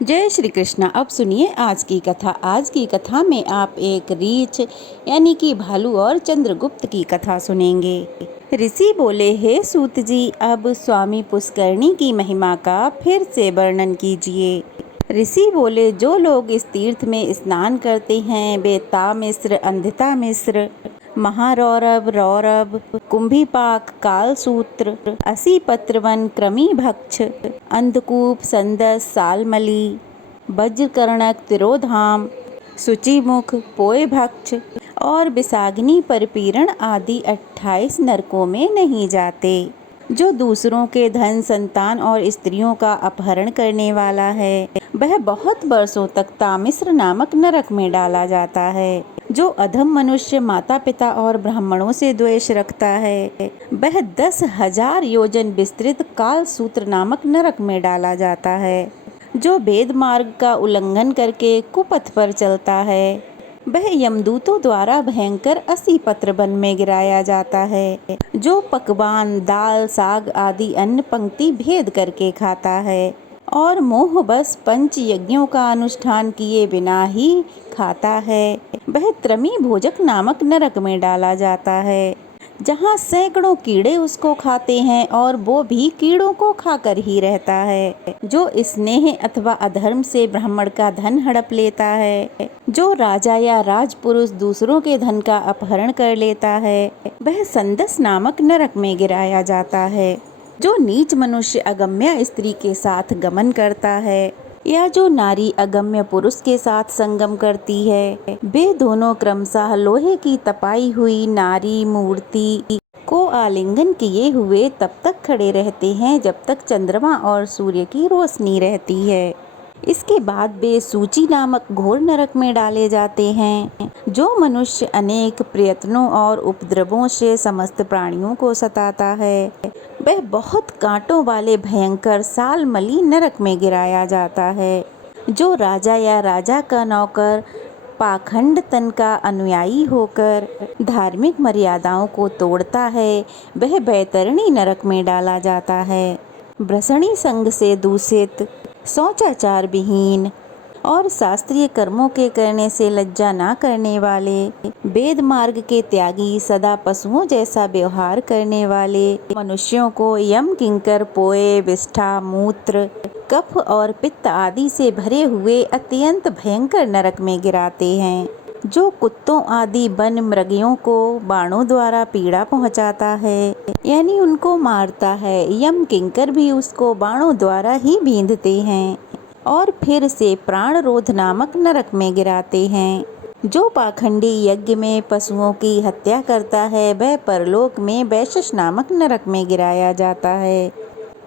जय श्री कृष्णा। अब सुनिए आज की कथा। आज की कथा में आप एक रीछ यानी कि भालू और चंद्रगुप्त की कथा सुनेंगे। ऋषि बोले, हे सूत जी, अब स्वामी पुष्करणी की महिमा का फिर से वर्णन कीजिए। ऋषि बोले, जो लोग इस तीर्थ में स्नान करते हैं वे तामिश्र, अंधता मिश्र, महारौरव, रौरव, कुंभीपाक, कालसूत्र, असी पत्रवन, कृमि भक्ष, अंधकूप, संदस, सालमली, वज्रकर्णक, तिरोधाम, शुचिमुख, पोय भक्ष और विषाग्नि परपीड़न आदि 28 नरकों में नहीं जाते। जो दूसरों के धन, संतान और स्त्रियों का अपहरण करने वाला है वह बहुत वर्षों तक तामिश्र नामक नरक में डाला जाता है। जो अधम मनुष्य माता पिता और ब्राह्मणों से द्वेष रखता है वह 10,000 योजन विस्तृत कालसूत्र नामक नरक में डाला जाता है। जो वेद मार्ग का उल्लंघन करके कुपथ पर चलता है वह यमदूतों द्वारा भयंकर 80 पत्र वन में गिराया जाता है। जो पकवान, दाल, साग आदि अन्न पंक्ति भेद करके खाता है और मोहबस पंच यज्ञों का अनुष्ठान किए बिना ही खाता है वह त्रमी भोजक नामक नरक में डाला जाता है, जहाँ सैकड़ों कीड़े उसको खाते हैं और वो भी कीड़ों को खाकर ही रहता है। जो स्नेह अथवा अधर्म से ब्राह्मण का धन हड़प लेता है, जो राजा या राजपुरुष दूसरों के धन का अपहरण कर लेता है वह संदस नामक नरक में गिराया जाता है। जो नीच मनुष्य अगम्य स्त्री के साथ गमन करता है या जो नारी अगम्य पुरुष के साथ संगम करती है वे दोनों क्रमशः लोहे की तपाई हुई नारी मूर्ति को आलिंगन किए हुए तब तक खड़े रहते हैं जब तक चंद्रमा और सूर्य की रोशनी रहती है। इसके बाद वे सूची नामक घोर नरक में डाले जाते हैं। जो मनुष्य अनेक प्रयत्नों और उपद्रवों से समस्त प्राणियों को सताता है वह बहुत कांटों वाले भयंकर सालमली नरक में गिराया जाता है। जो राजा या राजा का नौकर पाखंड तन का अनुयायी होकर धार्मिक मर्यादाओं को तोड़ता है वह बैतरणी नरक में डाला जाता है। ब्रसणी संग से दूषित, शौचाचार विहीन और शास्त्रीय कर्मों के करने से लज्जा ना करने वाले, वेद मार्ग के त्यागी, सदा पशुओं जैसा व्यवहार करने वाले मनुष्यों को यम किंकर पोए, विष्ठा, मूत्र, कफ और पित्त आदि से भरे हुए अत्यंत भयंकर नरक में गिराते हैं। जो कुत्तों आदि वन मृगियों को बाणों द्वारा पीड़ा पहुंचाता है यानी उनको मारता है, यम किंकर भी उसको बाणों द्वारा ही बींधते हैं और फिर से प्राणरोध नामक नरक में गिराते हैं। जो पाखंडी यज्ञ में पशुओं की हत्या करता है वह परलोक में वैशस नामक नरक में गिराया जाता है।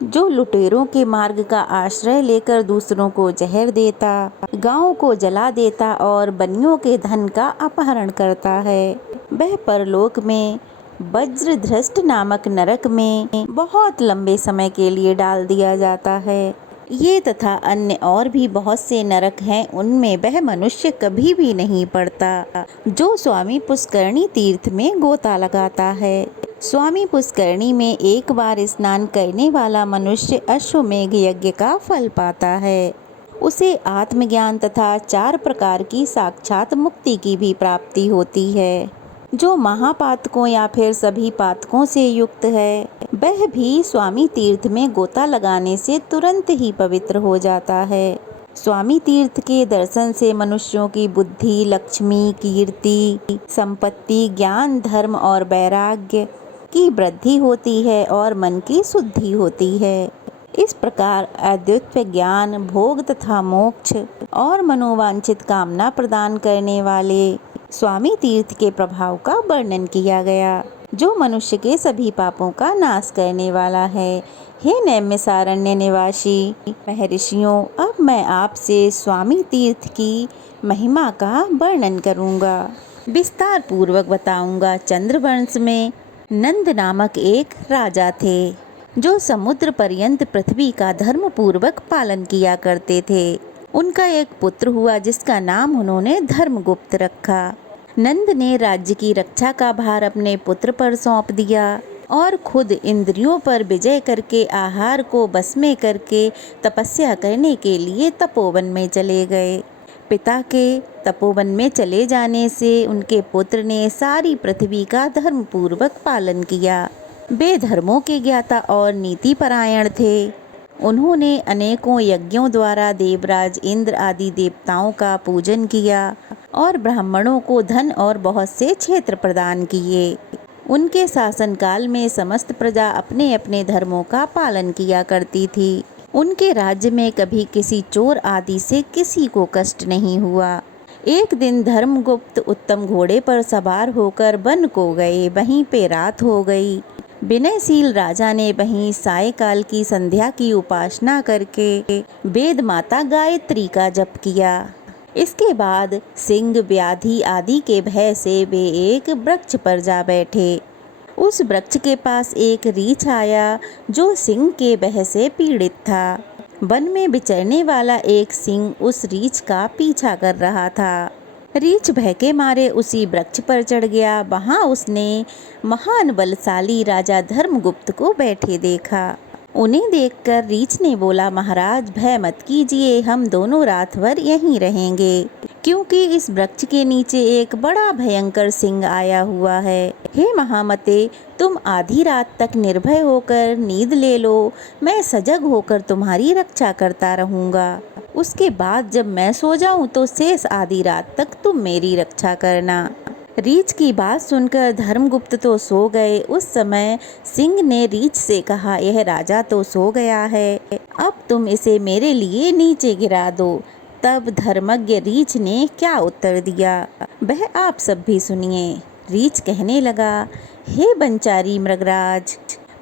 जो लुटेरों के मार्ग का आश्रय लेकर दूसरों को जहर देता, गांव को जला देता और बनियों के धन का अपहरण करता है वह परलोक में वज्रधृष्ट नामक नरक में बहुत लंबे समय के लिए डाल दिया जाता है। ये तथा अन्य और भी बहुत से नरक हैं, उनमें वह मनुष्य कभी भी नहीं पड़ता। जो स्वामी पुष्करणी तीर्थ में गोता लगाता है, स्वामी पुष्करणी में एक बार स्नान करने वाला मनुष्य अश्वमेघ यज्ञ का फल पाता है। उसे आत्मज्ञान तथा 4 प्रकार की साक्षात मुक्ति की भी प्राप्ति होती है। जो महापातकों या फिर सभी पातकों से युक्त है वह भी स्वामी तीर्थ में गोता लगाने से तुरंत ही पवित्र हो जाता है। स्वामी तीर्थ के दर्शन से मनुष्यों की बुद्धि, लक्ष्मी, कीर्ति, संपत्ति, ज्ञान, धर्म और वैराग्य की वृद्धि होती है और मन की शुद्धि होती है। इस प्रकार अद्वैत ज्ञान, भोग तथा मोक्ष और मनोवांछित कामना प्रदान करने वाले स्वामी तीर्थ के प्रभाव का वर्णन किया गया, जो मनुष्य के सभी पापों का नाश करने वाला है। हे नैमिषारण्य निवासी महर्षियों, अब मैं आपसे स्वामी तीर्थ की महिमा का वर्णन करूंगा, विस्तार पूर्वक बताऊंगा। चंद्रवंश में नंद नामक एक राजा थे जो समुद्र पर्यंत पृथ्वी का धर्म पूर्वक पालन किया करते थे। उनका एक पुत्र हुआ जिसका नाम उन्होंने धर्मगुप्त रखा। नंद ने राज्य की रक्षा का भार अपने पुत्र पर सौंप दिया। और खुद इंद्रियों पर विजय करके आहार को बस में करके तपस्या करने के लिए तपोवन में चले गए। पिता के तपोवन में चले जाने से उनके पुत्र ने सारी पृथ्वी का धर्मपूर्वक पालन किया। वे धर्मों के ज्ञाता और नीति परायण थे। उन्होंने अनेकों यज्ञों द्वारा देवराज इंद्र आदि देवताओं का पूजन किया और ब्राह्मणों को धन और बहुत से क्षेत्र प्रदान किए। उनके शासनकाल में समस्त प्रजा अपने अपने धर्मों का पालन किया करती थी। उनके राज्य में कभी किसी चोर आदि से किसी को कष्ट नहीं हुआ। एक दिन धर्मगुप्त उत्तम घोड़े पर सवार होकर वन को गए। वहीं पे रात हो गई। विनयशील राजा ने वहीं सायकाल की संध्या की उपासना करके वेद माता गायत्री का जप किया। इसके बाद सिंह व्याधि आदि के भय से वे एक वृक्ष पर जा बैठे। उस वृक्ष के पास एक रीछ आया जो सिंह के भय से पीड़ित था। वन में विचरने वाला एक सिंह उस रीछ का पीछा कर रहा था। रीछ भय के मारे उसी वृक्ष पर चढ़ गया। वहां उसने महान बलशाली राजा धर्मगुप्त को बैठे देखा। उन्हें देखकर रीछ ने बोला, महाराज भय मत कीजिए, हम दोनों रात भर यहीं रहेंगे, क्योंकि इस वृक्ष के नीचे एक बड़ा भयंकर सिंह आया हुआ है। हे महामते, तुम आधी रात तक निर्भय होकर नींद ले लो, मैं सजग होकर तुम्हारी रक्षा करता रहूंगा। उसके बाद जब मैं सो जाऊं तो शेष आधी रात तक तुम मेरी रक्षा करना। रीछ की बात सुनकर धर्मगुप्त तो सो गए। उस समय सिंह ने रीछ से कहा, यह राजा तो सो गया है, अब तुम इसे मेरे लिए नीचे गिरा दो। तब धर्मज्ञ रीछ ने क्या उत्तर दिया, वह आप सब भी सुनिए। रीछ कहने लगा, हे बंचारी मृगराज,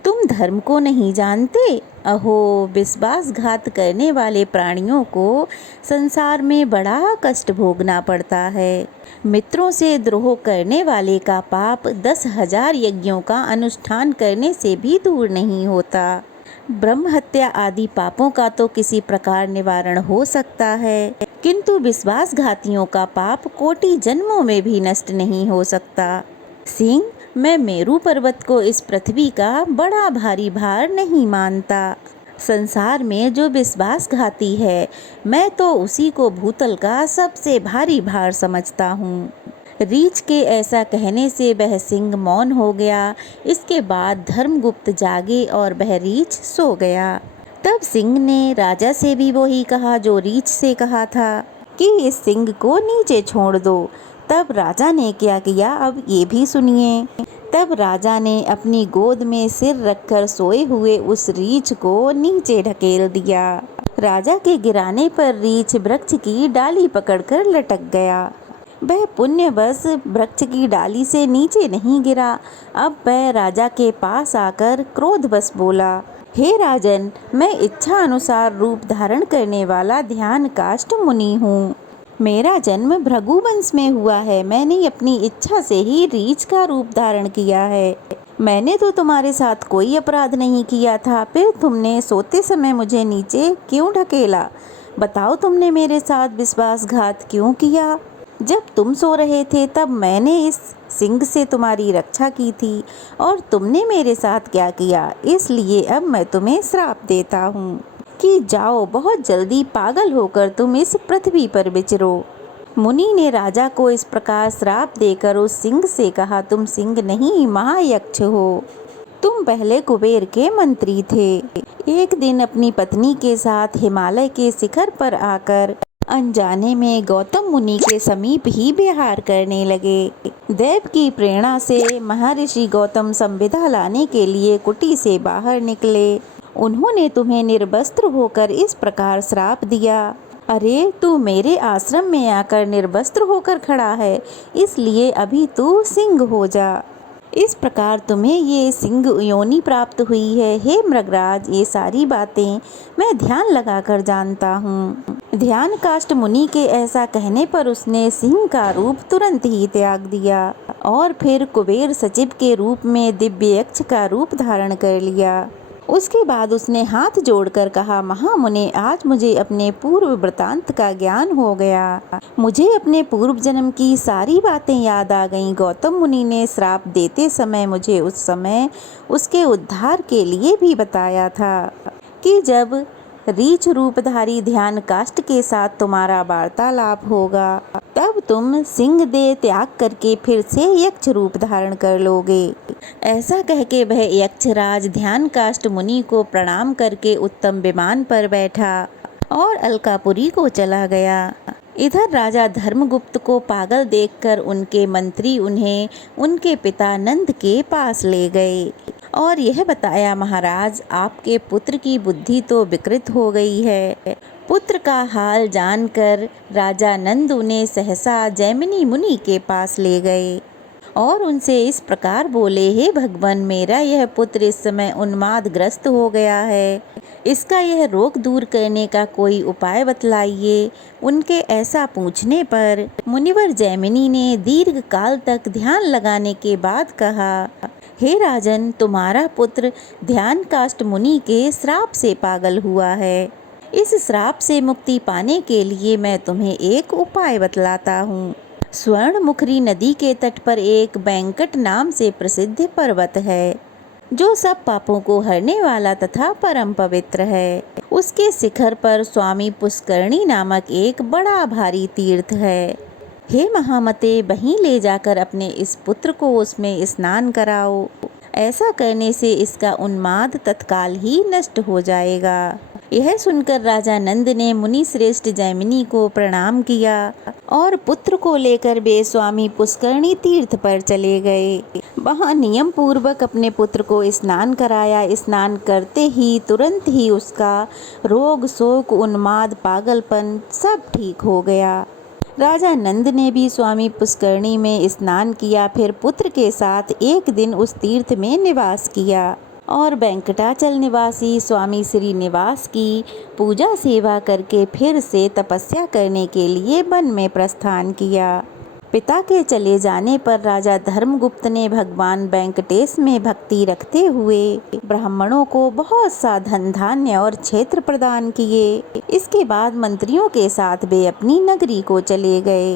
तुम धर्म को नहीं जानते। अहो, विश्वासघात करने वाले प्राणियों को संसार में बड़ा कष्ट भोगना पड़ता है। मित्रों से द्रोह करने वाले का पाप 10,000 यज्ञों का अनुष्ठान करने से भी दूर नहीं होता। ब्रह्म हत्या आदि पापों का तो किसी प्रकार निवारण हो सकता है, किंतु विश्वासघातियों का पाप कोटि जन्मों में भी नष्ट नहीं हो सकता। सिंह, मैं मेरू पर्वत को इस पृथ्वी का बड़ा भारी भार नहीं मानता। संसार में जो विश्वासघाती है, मैं तो उसी को भूतल का सबसे भारी भार समझता हूँ। रीछ के ऐसा कहने से वह सिंह मौन हो गया। इसके बाद धर्मगुप्त जागे और वह रीछ सो गया। तब सिंह ने राजा से भी वही कहा जो रीछ से कहा था कि इस सिंह को नीचे छोड़ दो। तब राजा ने क्या किया, अब ये भी सुनिए। तब राजा ने अपनी गोद में सिर रखकर सोए हुए उस रीछ को नीचे ढकेल दिया। राजा के गिराने पर रीछ वृक्ष की डाली पकड़कर लटक गया। वह पुण्यवश वृक्ष की डाली से नीचे नहीं गिरा। अब वह राजा के पास आकर क्रोधवश बोला, हे राजन, मैं इच्छा अनुसार रूप धारण करने वाला ध्यान काष्ठ मुनि हूँ। मेरा जन्म भृगुवंश में हुआ है। मैंने अपनी इच्छा से ही रीछ का रूप धारण किया है। मैंने तो तुम्हारे साथ कोई अपराध नहीं किया था, फिर तुमने सोते समय मुझे नीचे क्यों ढकेला? बताओ, तुमने मेरे साथ विश्वासघात क्यों किया? जब तुम सो रहे थे तब मैंने इस सिंह से तुम्हारी रक्षा की थी और तुमने मेरे साथ क्या किया? इसलिए अब मैं तुम्हें श्राप देता हूँ कि जाओ, बहुत जल्दी पागल होकर तुम इस पृथ्वी पर विचरो। मुनि ने राजा को इस प्रकार श्राप देकर उस सिंह से कहा, तुम सिंह नहीं, महायक्ष हो। तुम पहले कुबेर के मंत्री थे। एक दिन अपनी पत्नी के साथ हिमालय के शिखर पर आकर अनजाने में गौतम मुनि के समीप ही विहार करने लगे। देव की प्रेरणा से महर्षि गौतम संविदा लाने के लिए कुटी से बाहर निकले। उन्होंने तुम्हें निर्वस्त्र होकर इस प्रकार श्राप दिया। अरे, तू मेरे आश्रम में आकर निर्वस्त्र होकर खड़ा है, इसलिए अभी तू सिंह हो जा। इस प्रकार तुम्हें ये सिंह योनि प्राप्त हुई है। हे मृगराज, ये सारी बातें मैं ध्यान लगाकर जानता हूँ। ध्यान काष्ठ मुनि के ऐसा कहने पर उसने सिंह का रूप तुरंत ही त्याग दिया और फिर कुबेर सचिव के रूप में दिव्य यक्ष का रूप धारण कर लिया। उसके बाद उसने हाथ जोड़कर कहा, महामुने, आज मुझे अपने पूर्व वृतांत का ज्ञान हो गया। मुझे अपने पूर्व जन्म की सारी बातें याद आ गईं। गौतम मुनि ने श्राप देते समय मुझे उस समय उसके उद्धार के लिए भी बताया था कि जब रीछ रूपधारी ध्यान काष्ठ के साथ तुम्हारा वार्तालाप होगा तब तुम सिंह देह त्याग करके फिर से यक्ष रूप धारण कर लोगे। ऐसा कह के वह यक्षराज ध्यान काष्ठ मुनि को प्रणाम करके उत्तम विमान पर बैठा और अलकापुरी को चला गया। इधर राजा धर्मगुप्त को पागल देखकर उनके मंत्री उन्हें उनके पिता नंद के पास ले गए और यह बताया, महाराज, आपके पुत्र की बुद्धि तो विकृत हो गई है। पुत्र का हाल जानकर राजा नंद उन्हें सहसा जैमिनी मुनि के पास ले गए और उनसे इस प्रकार बोले, हे भगवान, मेरा यह पुत्र इस समय उन्मादग्रस्त हो गया है। इसका यह रोग दूर करने का कोई उपाय बतलाइए। उनके ऐसा पूछने पर मुनिवर जैमिनी ने दीर्घ काल तक ध्यान लगाने के बाद कहा, हे राजन, तुम्हारा पुत्र ध्यान काष्ठ मुनि के श्राप से पागल हुआ है। इस श्राप से मुक्ति पाने के लिए मैं तुम्हें एक उपाय बतलाता हूँ। स्वर्णमुखरी नदी के तट पर एक बैंकट नाम से प्रसिद्ध पर्वत है जो सब पापों को हरने वाला तथा परम पवित्र है। उसके शिखर पर स्वामी पुष्करणी नामक एक बड़ा भारी तीर्थ है। हे महामते, वहीं ले जाकर अपने इस पुत्र को उसमें स्नान कराओ। ऐसा करने से इसका उन्माद तत्काल ही नष्ट हो जाएगा। यह सुनकर राजा नंद ने मुनि श्रेष्ठ जैमिनी को प्रणाम किया और पुत्र को लेकर वे स्वामी पुष्करणी तीर्थ पर चले गए। वहां नियम पूर्वक अपने पुत्र को स्नान कराया। स्नान करते ही तुरंत ही उसका रोग, शोक, उन्माद, पागलपन सब ठीक हो गया। राजा नंद ने भी स्वामी पुष्करणी में स्नान किया, फिर पुत्र के साथ एक दिन उस तीर्थ में निवास किया और वेंकटाचल निवासी स्वामी श्रीनिवास की पूजा सेवा करके फिर से तपस्या करने के लिए वन में प्रस्थान किया। पिता के चले जाने पर राजा धर्मगुप्त ने भगवान वेंकटेश में भक्ति रखते हुए ब्राह्मणों को बहुत सा धन धान्य और क्षेत्र प्रदान किए। इसके बाद मंत्रियों के साथ वे अपनी नगरी को चले गए।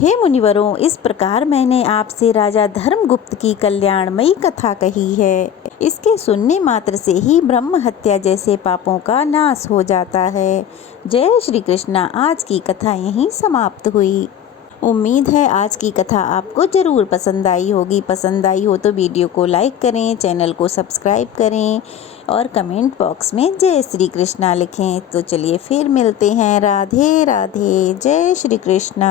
हे मुनिवरों, इस प्रकार मैंने आपसे राजा धर्मगुप्त की कल्याणमयी कथा कही है। इसके सुनने मात्र से ही ब्रह्म हत्या जैसे पापों का नाश हो जाता है। जय श्री कृष्णा। आज की कथा यहीं समाप्त हुई। उम्मीद है आज की कथा आपको ज़रूर पसंद आई होगी। पसंद आई हो तो वीडियो को लाइक करें, चैनल को सब्सक्राइब करें और कमेंट बॉक्स में जय श्री कृष्णा लिखें। तो चलिए फिर मिलते हैं। राधे राधे। जय श्री कृष्णा।